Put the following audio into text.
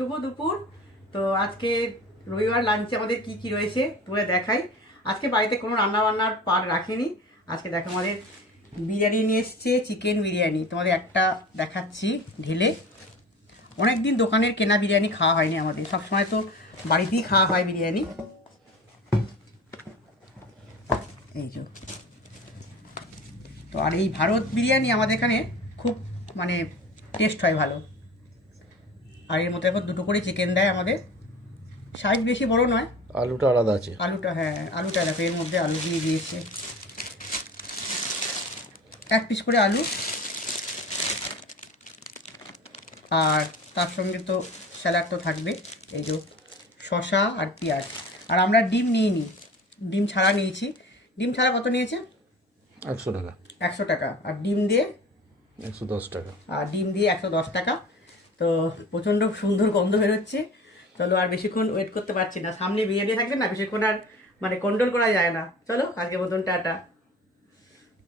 শুভ দুপুর। তো আজকে রবিবার লাঞ্চে আমাদের কি কি রয়েছে তোমরা দেখাই। আজকে বাড়িতে কোনো রান্না বান্নার পার রাখিনি। আজকে দেখো আমাদের বিরিয়ানি নিয়ে এসছে, চিকেন বিরিয়ানি। তোমাদের একটা দেখাচ্ছি ঢেলে। অনেক দিন দোকানের কেনা বিরিয়ানি খাওয়া হয়নি আমাদের, সবসময় তো বাড়িতেই খাওয়া হয় বিরিয়ানি। এই যে তো, আর এই ভারত বিরিয়ানি আমাদের এখানে খুব মানে টেস্ট হয় ভালো। আর এর মধ্যে এখন দুটো করে চিকেন দেয় আমাদের, সাইজ বেশি বড় নয়। আলুটা আলাদা আছে। আলুটা, হ্যাঁ আলুটা দেখো, এর মধ্যে আলু দিয়ে দিয়েছে, এক পিস করে আলু। আর তার সঙ্গে তো স্যালাড তো থাকবে, এই যে শসা আর পেঁয়াজ। আর আমরা ডিম নিইনি, ডিম ছাড়া নিয়েছি। ডিম ছাড়া কত নিয়েছে? 100 টাকা। 100 টাকা। আর ডিম দিয়ে 110 টাকা। আর ডিম দিয়ে 110 টাকা। তো প্রচণ্ড সুন্দর গন্ধ বেরোচ্ছে। চলো আর বেশিক্ষণ ওয়েট করতে পারছি না, সামনে বিরিয়ানি থাকবে না, বেশিক্ষণ আর মানে কন্ট্রোল করা যায় না। চলো আজকের মতন টাটা।